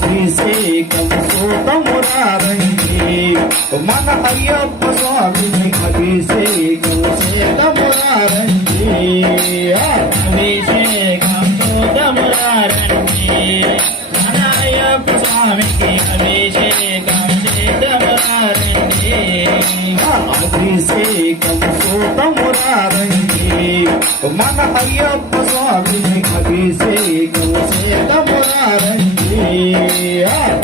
అభిషేకం సూతమురారండి మన అయ్యప్ప స్వామిని అభిషేకం చేతమురారండి అభిషేకం మన అయ్యప్ప స్వామికి అభిషేకం చేతమురారండి అభిషేకం సూతమురారండి మన అయ్యప్ప స్వామిని అభిషేకం చేతమురారండి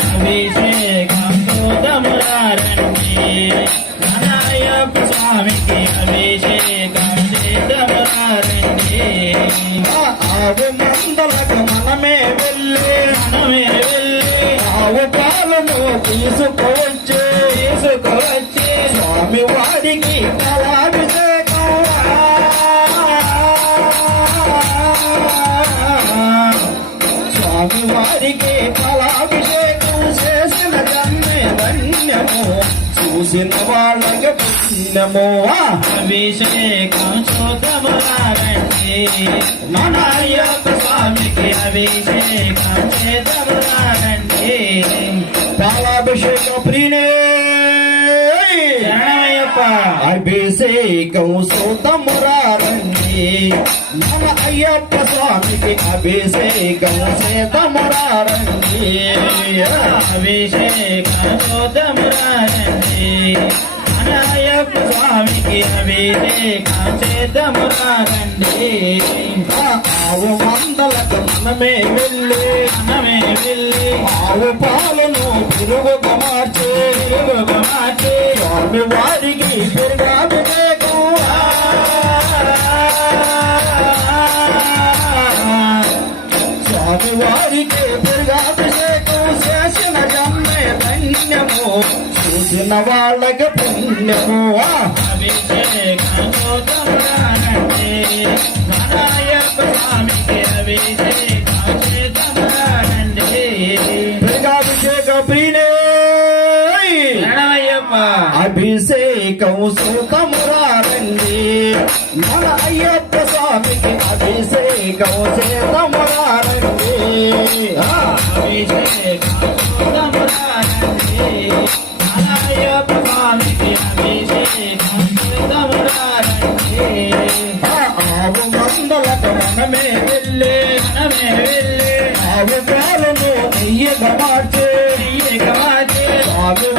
అభిషేకం చూడమురారండి అనాయప్ప స్వామికి అభిషేకం చేతమురారండి ఆవు మందలకు మనమే వెళ్ళి మనమే వెళ్ళి ఆవు పాలను స్వామి వారికి కళాభిషేకం వారికి కళాభిషేకం చేసిన జన్మే ధన్యము. చూసిన వాళ్ళకి పుణ్యము. అభిషేకం చూడమురారండి మన అయ్యప్ప స్వామికి అభిషేకం పాలాభిషేక ప్రియునే శరణమయ్యప్ప అభిషేకం సూతమురారండి మన అయ్యప్ప స్వామికి అభిషేకం సీతమురారండి అభిషేకం చూడమురారండి మన అయ్యప్ప స్వామికి అభిషేకం చేతమురారండి ఆవు మందలకు మనమే వెళ్ళి మనమే వెళ్ళి ఆవు పాలు పెరుగుగా మార్చి తిరుగుగా మార్చి స్వామి వారికి పెరుగాభిషేకం స్వామి వారికి పెరుగాభిషేకం చేసిన జన్మే ధన్యము చూసిన వాళ్ళకి పుణ్యము అభిషేకం చూడమురారండి మన మనమే వెళ్ళి మనమే వెళ్ళి ఆవు పాలను నెయ్యగా మార్చి నెయ్యిగా మార్చి స్వామి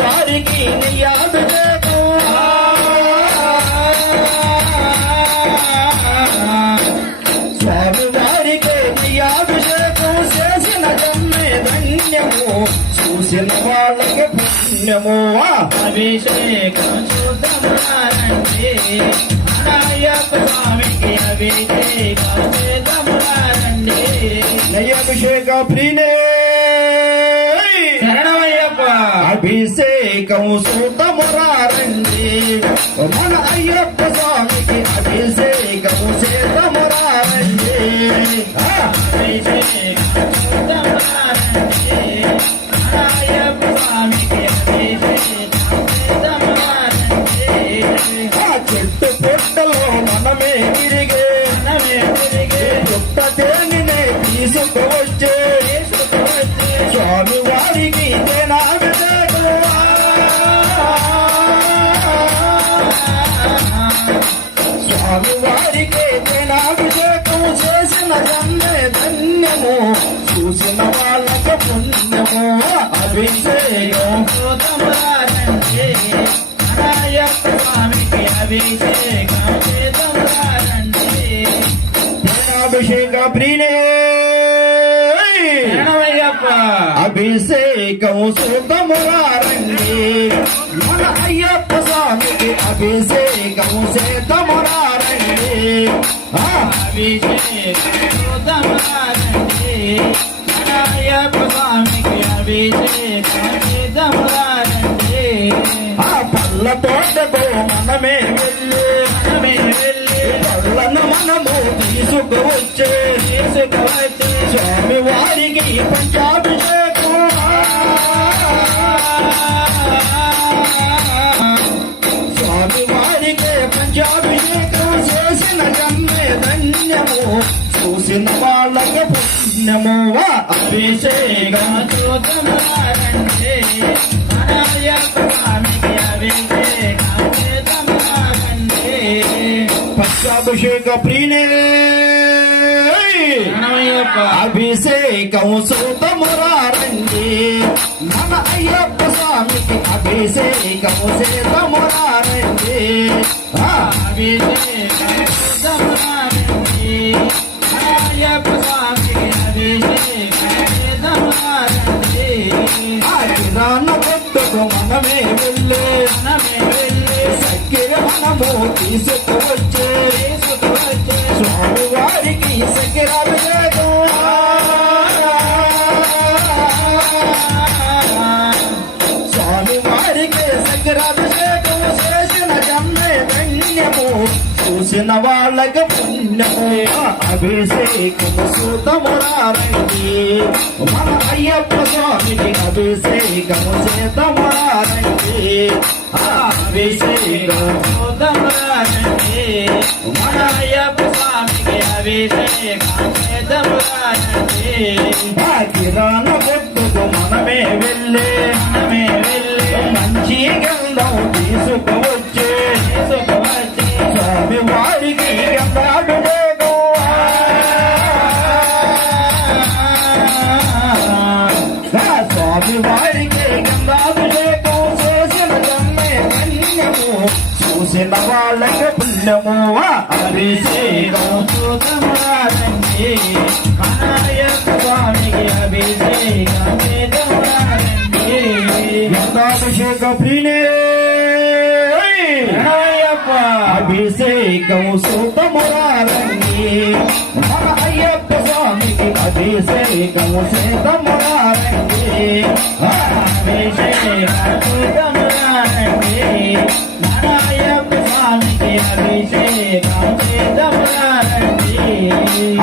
ధన్యము చూసిన వాళ్ళకి పుణ్యము. అభిషేకం స్వామికి ప్రియులే శరణమయ్యప్ప. అభిషేకం మన అయ్యప్ప స్వామికి అభిషేకం చేతమురారండి స్వామి వారికి చేసిన జన్మే ధన్యము. చూసిన వాళ్ళకు పుణ్యము. అభిషేకం అయ్యప్ప స్వామికి అభిషేకం చేతం రాజండి తేనాభిషేక ప్రియులే. అభిషేకం సుతమురారండి మన అయ్యప్ప స్వామికి అభిషేకం చేతమురారండి ఆ, అభిషేకం చూడమురారండి మన అయ్యప్ప స్వామికి అభిషేకం చేతమురారండి ఆ పళ్ళ తోటకు మనమే వెళ్ళి మనమే వెళ్ళి పళ్ళను మనము తీసుకువచ్చే తీసుకువచ్చి స్వామి వారికి పంచాభిషేకం చేసిన జన్మే ధన్యము చూసిన వాళ్ళకి పుణ్యము అభిషేకం చూద్దామరండి మన అయ్యప్ప స్వామికి అభిషేకం చేద్దామరండి పక్షాభిషేక ప్రియునే అభిషేకం సూతమురారండి మన అయ్యప్ప స్వామికి అభిషేకం సీతమురారండి అభిషేకం మనమే వెళ్ళే మనమే వెళ్ళి సక్కిర మనము తీసుకువచ్చే స్వామి వారికి సక్కిరాభిషేకం స్వామి వారికి సక్కిరాభిషేకం చేసిన జన్మే ధన్యము చూసిన వాళ్ళకి పుణ్యము. అభిషేకము సూతమురారండి మన అయ్యప్ప స్వామిని అభిషేకము సీతమురారండి అభిషేకం చూద్దామరండి మన అయ్యప్ప స్వామికి అభిషేకం చేద్దామరండి ఆ కిరాణ కొట్టుకు మనమే వెళ్ళే మనమే వెళ్ళి మంచి గంధం తీసుకువచ్చే తీసుకువచ్చి చూసిన వాళ్ళకి పుణ్యము అభిషేకం చూద్దామరండి మన అయ్యప్ప స్వామికి అభిషేకం చేద్దామరండి గంధాభిషేక ప్రియునే అభిషేకం సూతమురారండి అయ్యప్ప స్వామికి అభిషేకం సీతమురారండి అభిషేకం చూద్దామరండి స్వామికి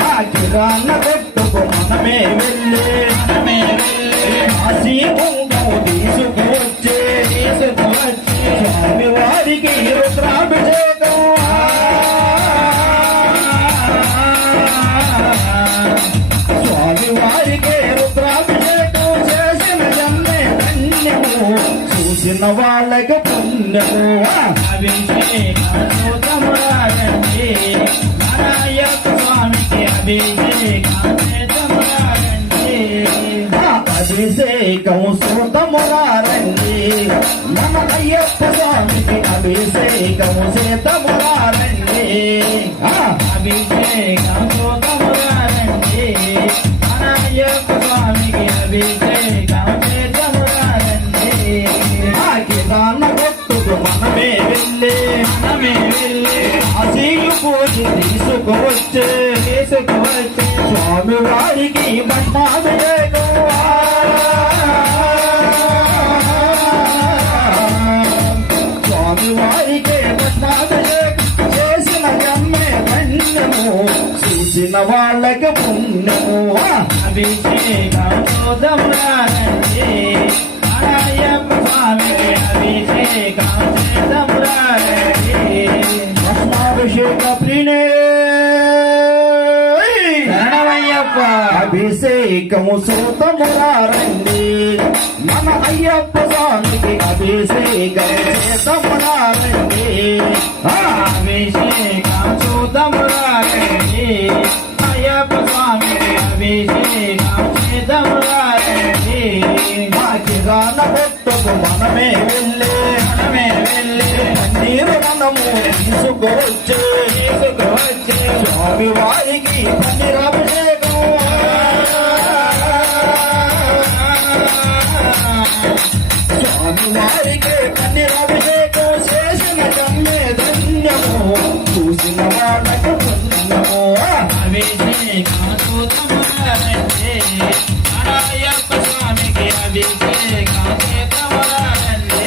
అభిషేకం మనమే వెళ్ళే మనమే కాశీ తీసుకువచ్చే స్వామి వారికి రుద్రాభిషేకం స్వామి వారికి రుద్రాభిషేకం చేసిన జన్మే ధన్యము చూసిన వాళ్ళకి పుణ్యము అభిషేకం చేద్దామరండి సూతమురారండి మన అయ్యప్ప స్వామికి అభిషేకం సీతమురారండి ఆ అభిషేకం చూద్దామరండి పూజ తీసుకువచ్చే తీసుకువచ్చి స్వామి వారికి పట్టాభిషేకం స్వామి వారికి చేసిన చూసిన వాళ్ళకి పుణ్యము. అభిషేకం అభిషేకము సూతమురారండి మన అయ్యప్ప స్వామికి అభిషేకము చేతమురారండి ఆ, అభిషేకం చూద్దామరండి అయ్యప్ప స్వామికి అభిషేకం చేద్దామరండి ఆ కిరాణ కొట్టుకు మనమే వెళ్ళి మనమే వెళ్ళి నీరు మనము తీసుకొచ్చి తీసుకొచ్చి స్వామి వారికి పన్నీరాభిషేకం చూసిన వాళ్ళకు మన అయ్యప్ప స్వామికి అభిషేకం చేద్దామరండి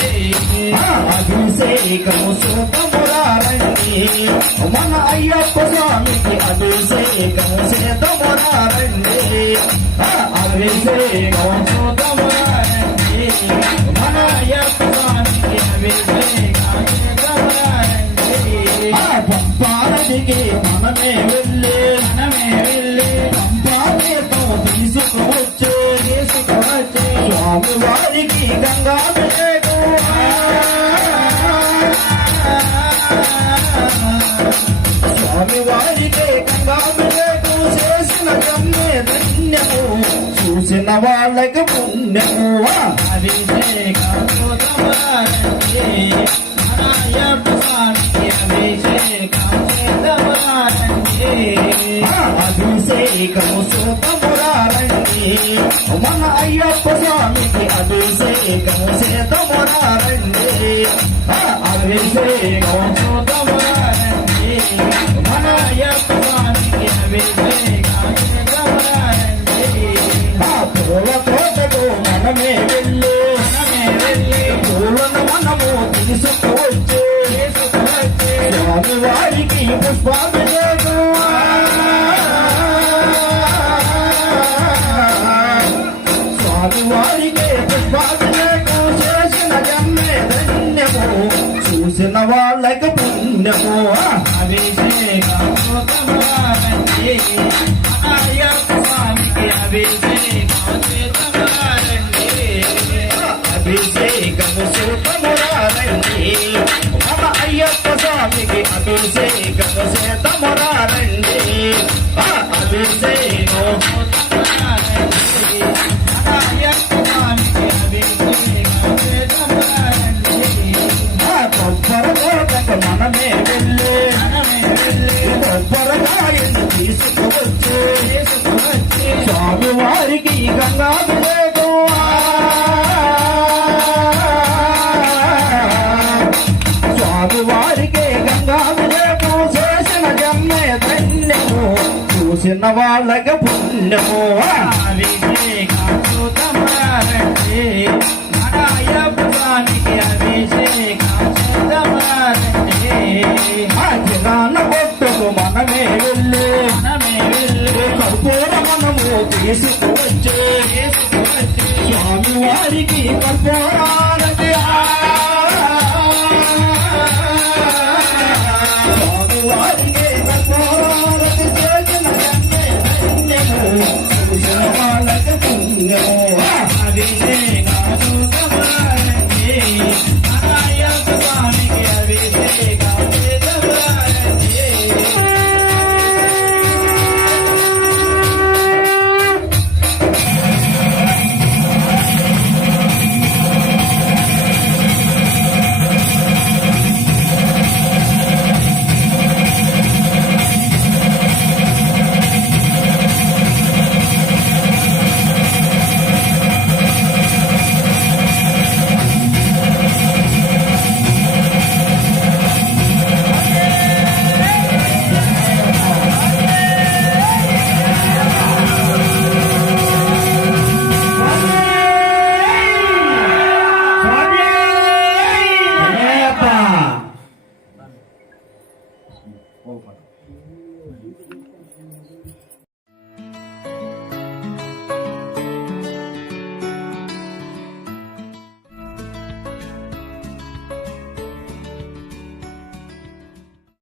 ఆ అభిషేకము సూతమురారండి అభిషేకము చూసిన వాళ్ళకి పుణ్యము అభిషేకంతో తమరండి మన అయ్యప్ప స్వామికి అభిషేకము సూతమురారండి అభిషేకము చూద్దామరండి మన అయ్యప్ప చూసిన వాళ్ళకి పుణ్యము అభిషేకం చూద్దామరండి మన అయ్యప్ప స్వామికి అభిషేకం చేద్దామరండి అభిషేకము శిల్పమురారండి మన అయ్యప్ప స్వామికి అభిషేకము చేతమురారండి ఆ చూసిన వాళ్ళకి పుణ్యము ఆ కొట్టుకు మనమే వెళ్ళి కర్పూర మనము తీసుకువచ్చి స్వామి వారికి కర్పూరాలకి